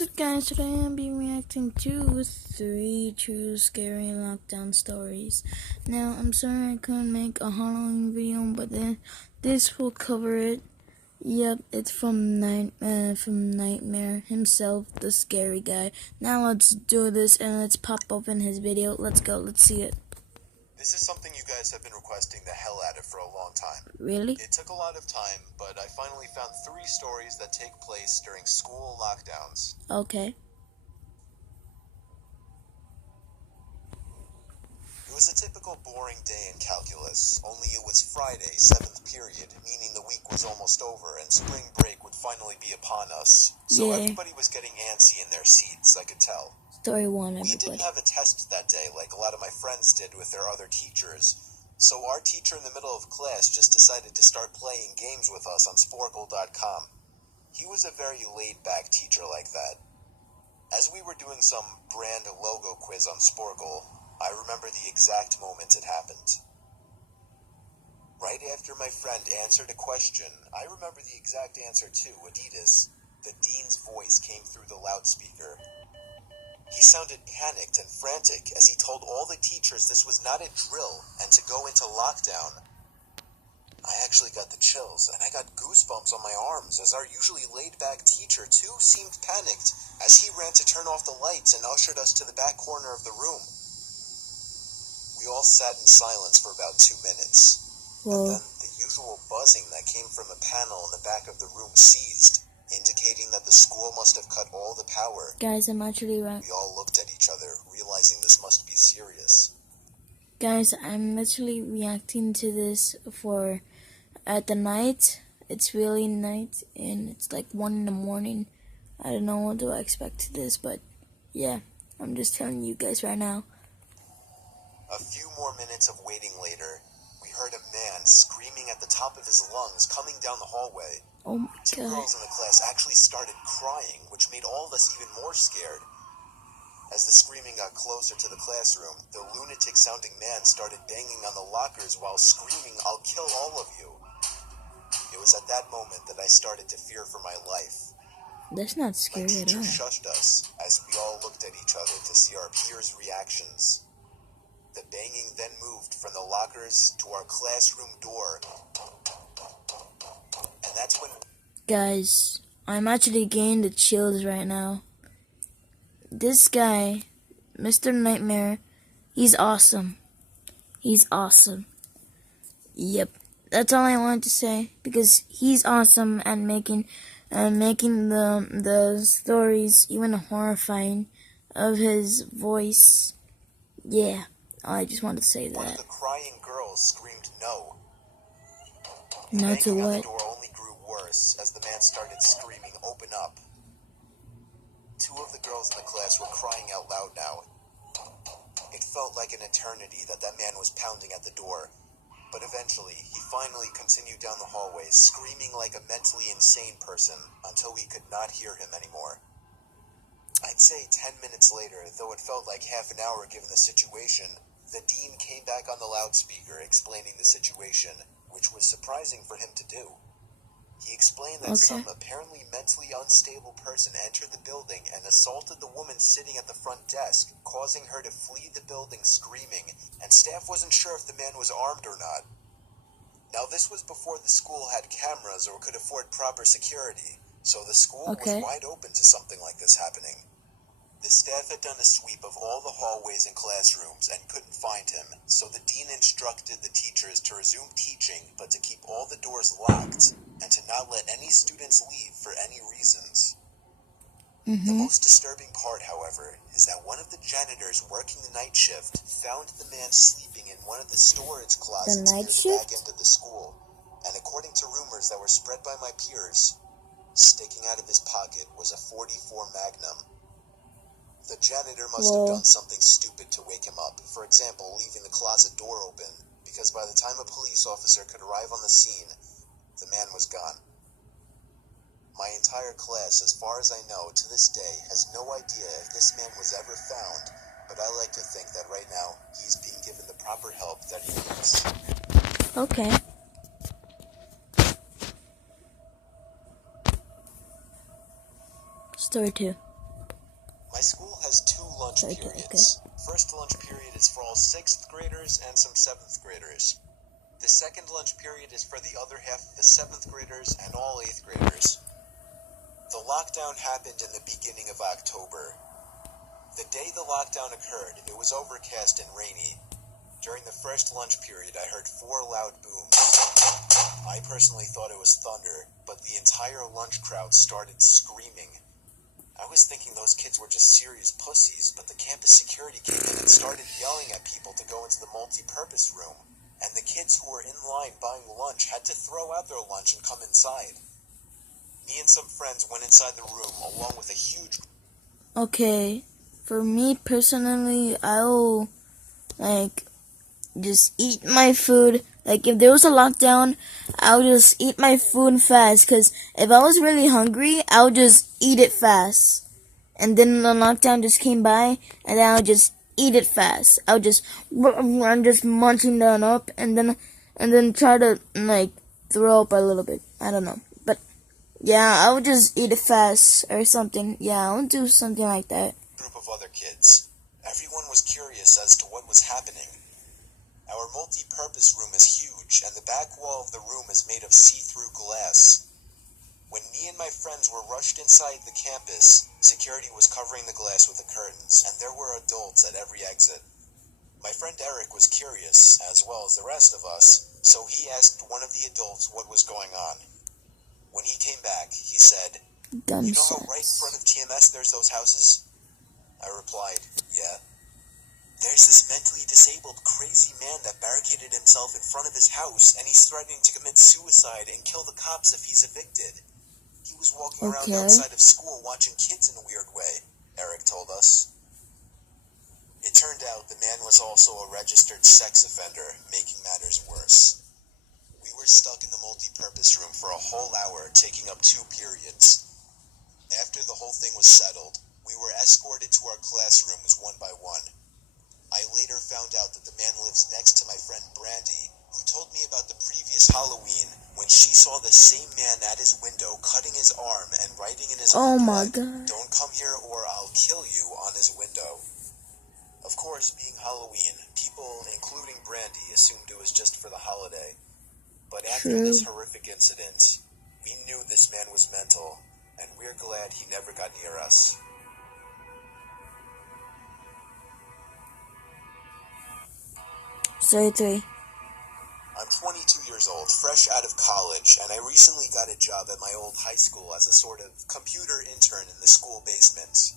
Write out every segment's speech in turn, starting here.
What's up, guys? Today I'll be reacting to 3 true scary lockdown stories. Now, I'm sorry I couldn't make a Halloween video, but then this will cover it. Yep, it's from Nightmare himself, the scary guy. Now let's do this and let's pop open his video. Let's go, let's see it. This is something you guys have been requesting the hell out of for a long time. Really? It took a lot of time, but I finally found 3 stories that take place during school lockdowns. Okay. It was a typical boring day in calculus, only it was Friday, 7th period, meaning the week was almost over and spring break would finally be upon us. So everybody was getting antsy in their seats, I could tell. Story 1, everybody. We didn't have a test that day like a lot of my friends did with their other teachers. So our teacher in the middle of class just decided to start playing games with us on Sporkle.com. He was a very laid-back teacher like that. As we were doing some brand logo quiz on Sporkle, I remember the exact moment it happened. Right after my friend answered a question, I remember the exact answer too, Adidas. The dean's voice came through the loudspeaker. He sounded panicked and frantic as he told all the teachers this was not a drill and to go into lockdown. I actually got the chills and I got goosebumps on my arms as our usually laid-back teacher too seemed panicked as he ran to turn off the lights and ushered us to the back corner of the room. We all sat in silence for about 2 minutes. And then the usual buzzing that came from a panel in the back of the room ceased, indicating that the school must have cut all the power. Guys, I'm actually right. We all looked at each other, realizing this must be serious. Guys, I'm literally reacting to this for at the night. It's really night and it's like 1 in the morning. I don't know what to expect to this, but yeah, I'm just telling you guys right now. A few more minutes of waiting later, we heard a man screaming at the top of his lungs coming down the hallway. Oh my Two god. girls in the class actually started crying, which made all of us even more scared. As the screaming got closer to the classroom, the lunatic-sounding man started banging on the lockers while screaming, "I'll kill all of you." It was at that moment that I started to fear for my life. That's not My scary at teacher all. shushed us as we all looked at each other to see our peers' reactions. The banging then moved from the lockers to our classroom door. And that's when... Guys, I'm actually getting the chills right now. This guy, Mr. Nightmare, he's awesome. He's awesome. Yep, that's all I wanted to say, because he's awesome at making the stories even horrifying of his voice. Yeah, I just wanted to say One of that. the crying girls screamed no. No to Banging on what? the door only grew worse as the man started screaming, "Open up." 2 of the girls in the class were crying out loud now. It felt like an eternity that man was pounding at the door. But eventually, he finally continued down the hallway, screaming like a mentally insane person until we could not hear him anymore. I'd say 10 minutes later, though it felt like half an hour given the situation, the dean came back on the loudspeaker explaining the situation, which was surprising for him to do. He explained that some apparently mentally unstable person entered the building and assaulted the woman sitting at the front desk, causing her to flee the building screaming, and staff wasn't sure if the man was armed or not. Now, this was before the school had cameras or could afford proper security, so the school was wide open to something like this happening. The staff had done a sweep of all the hallways and classrooms and couldn't find him, so the dean instructed the teachers to resume teaching, but to keep all the doors locked and to not let any students leave for any reasons. The most disturbing part, however, is that one of the janitors working the night shift found the man sleeping in one of the storage closets near the back end of the school, and according to rumors that were spread by my peers, sticking out of his pocket was a .44 Magnum. The janitor must have done something stupid to wake him up, for example, leaving the closet door open, because by the time a police officer could arrive on the scene, the man was gone. My entire class, as far as I know, to this day, has no idea if this man was ever found, but I like to think that right now, he's being given the proper help that he needs. Okay. Story 2. lunch Okay. periods. First lunch period is for all 6th graders and some 7th graders. The second lunch period is for the other half of the 7th graders and all 8th graders. The lockdown happened in the beginning of October. The day the lockdown occurred, it was overcast and rainy. During the first lunch period, I heard 4 loud booms. I personally thought it was thunder, but the entire lunch crowd started screaming. I was thinking those kids were just serious pussies, but the campus security came in and started yelling at people to go into the multi-purpose room, and the kids who were in line buying lunch had to throw out their lunch and come inside. Me and some friends went inside the room along with a huge... Okay, for me personally, I'll just eat my food. Like, if there was a lockdown, I'll just eat my food fast, because if I was really hungry, I'll just eat it fast. And then the lockdown just came by, and then I'll just eat it fast. I'm just munching that up, and then try to, throw up a little bit. I don't know. But, yeah, I'll just eat it fast, or something. Yeah, I'll do something like that. Group of other kids. Everyone was curious as to what was happening. Our multi-purpose room is huge, and the back wall of the room is made of see-through glass. When me and my friends were rushed inside the campus, security was covering the glass with the curtains, and there were adults at every exit. My friend Eric was curious, as well as the rest of us, so he asked one of the adults what was going on. When he came back, he said, "You know how right in front of TMS there's those houses?" I replied, "Yeah." "There's this mentally disabled, crazy man that barricaded himself in front of his house, and he's threatening to commit suicide and kill the cops if he's evicted. He was walking around outside of school watching kids in a weird way," Eric told us. It turned out the man was also a registered sex offender, making matters worse. We were stuck in the multi-purpose room for a whole hour, taking up 2 periods. After the whole thing was settled, we were escorted to our classrooms one by one. I later found out that the man lives next to my friend Brandy, who told me about the previous Halloween when she saw the same man at his window cutting his arm and writing in his own blood, "Don't come here or I'll kill you," on his window. Of course, being Halloween, people, including Brandy, assumed it was just for the holiday. But after this horrific incident, we knew this man was mental, and we're glad he never got near us. Story 3. I'm 22 years old, fresh out of college, and I recently got a job at my old high school as a sort of computer intern in the school basement.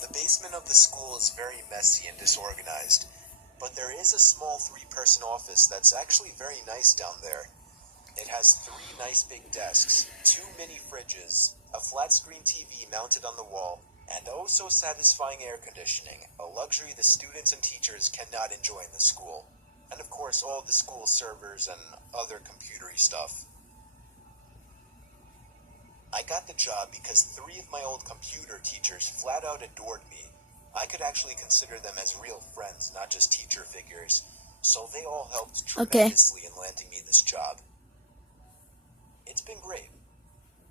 The basement of the school is very messy and disorganized, but there is a small 3-person office that's actually very nice down there. It has 3 nice big desks, 2 mini fridges, a flat-screen TV mounted on the wall, and oh so satisfying air conditioning, a luxury the students and teachers cannot enjoy in the school. And of course all the school servers and other computery stuff. I got the job because 3 of my old computer teachers flat out adored me. I could actually consider them as real friends, not just teacher figures, so they all helped tremendously in landing me this job. It's been great,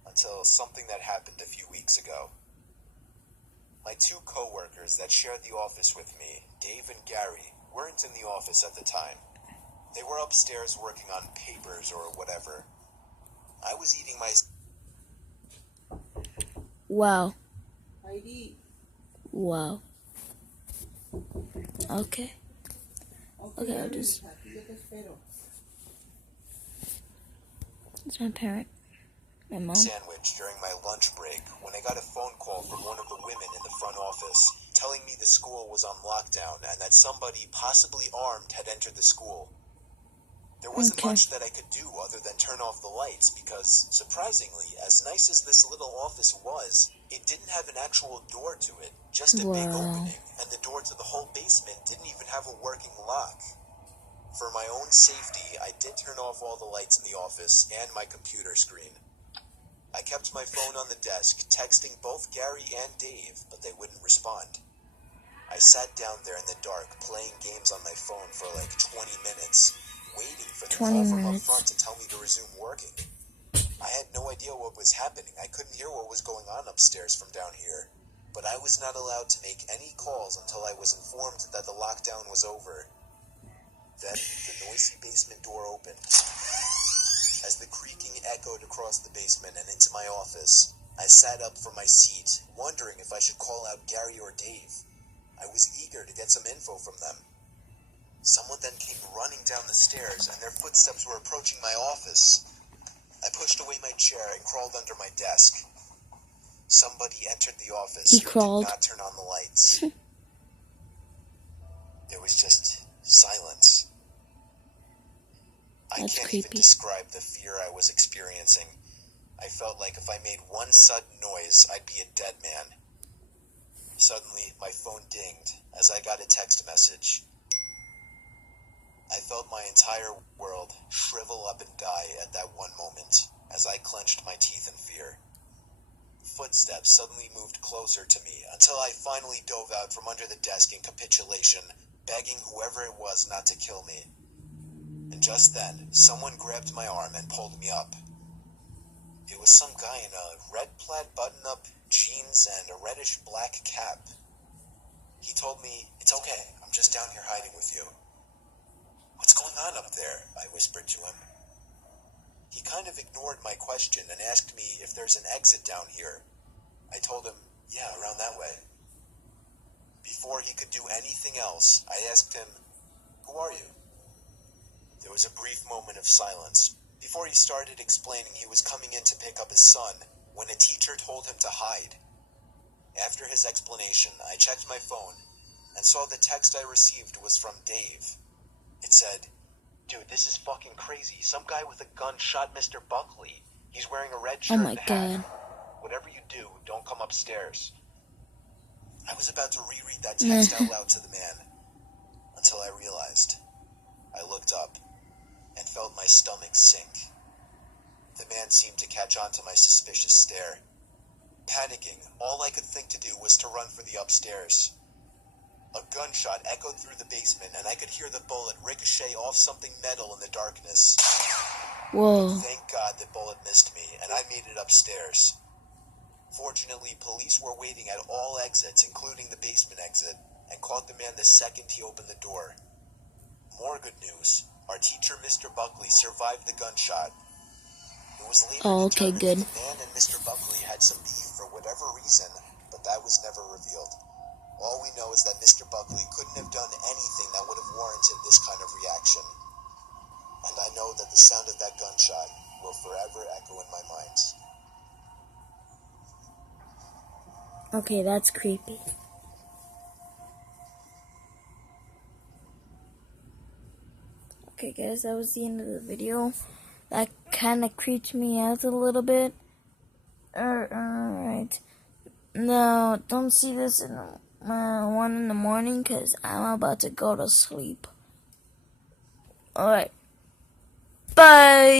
until something that happened a few weeks ago. My 2 co-workers that shared the office with me, Dave and Gary, weren't in the office at the time. They were upstairs working on papers or whatever. I was eating my... Wow. Wow. Okay, I'll just... It's my parent. My mom. Sandwich during my lunch break when I got a phone call from one of the women in the front office telling me the school was on lockdown and that somebody, possibly armed, had entered the school. There wasn't much that I could do other than turn off the lights because, surprisingly, as nice as this little office was, it didn't have an actual door to it, just a big opening, and the door to the whole basement didn't even have a working lock. For my own safety, I did turn off all the lights in the office and my computer screen. I kept my phone on the desk, texting both Gary and Dave, but they wouldn't respond. I sat down there in the dark, playing games on my phone for like 20 minutes, waiting for the call from up front to tell me to resume working. I had no idea what was happening. I couldn't hear what was going on upstairs from down here. but I was not allowed to make any calls until I was informed that the lockdown was over. Then, the noisy basement door opened. As the creaking echoed across the basement and into my office, I sat up from my seat, wondering if I should call out Gary or Dave. I was eager to get some info from them. Someone then came running down the stairs, and their footsteps were approaching my office. I pushed away my chair and crawled under my desk. Somebody entered the office He but crawled. did not turn on the lights. There was just silence. I That's can't creepy. even describe the fear I was experiencing. I felt like if I made one sudden noise, I'd be a dead man. Suddenly, my phone dinged as I got a text message. I felt my entire world shrivel up and die at that one moment as I clenched my teeth in fear. Footsteps suddenly moved closer to me until I finally dove out from under the desk in capitulation, begging whoever it was not to kill me. And just then, someone grabbed my arm and pulled me up. It was some guy in a red plaid button-up, jeans, and a reddish-black cap. He told me, "It's okay, I'm just down here hiding with you." "What's going on up there?" I whispered to him. He kind of ignored my question and asked me if there's an exit down here. I told him, "Yeah, around that way." Before he could do anything else, I asked him, "Who are you?" There was a brief moment of silence before he started explaining he was coming in to pick up his son when a teacher told him to hide. After his explanation, I checked my phone and saw the text I received was from Dave. It said, "Dude, this is fucking crazy. Some guy with a gun shot Mr. Buckley. He's wearing a red shirt Oh my and a hat. god. Whatever you do, don't come upstairs." I was about to reread that text out loud to the man until I realized. I looked up and felt my stomach sink. The man seemed to catch on to my suspicious stare. Panicking, all I could think to do was to run for the upstairs. A gunshot echoed through the basement, and I could hear the bullet ricochet off something metal in the darkness. Whoa. Thank God the bullet missed me, and I made it upstairs. Fortunately, police were waiting at all exits, including the basement exit, and caught the man the second he opened the door. More good news. Our teacher, Mr. Buckley, survived the gunshot. It was later Okay, determined good. that the man and Mr. Buckley had some beef for whatever reason, but that was never revealed. All we know is that Mr. Buckley couldn't have done anything that would have warranted this kind of reaction. And I know that the sound of that gunshot will forever echo in my mind. Okay, that's creepy. Okay, guys, that was the end of the video. That kind of creeped me out a little bit. Alright. No, don't see this in 1 in the morning because I'm about to go to sleep. Alright. Bye!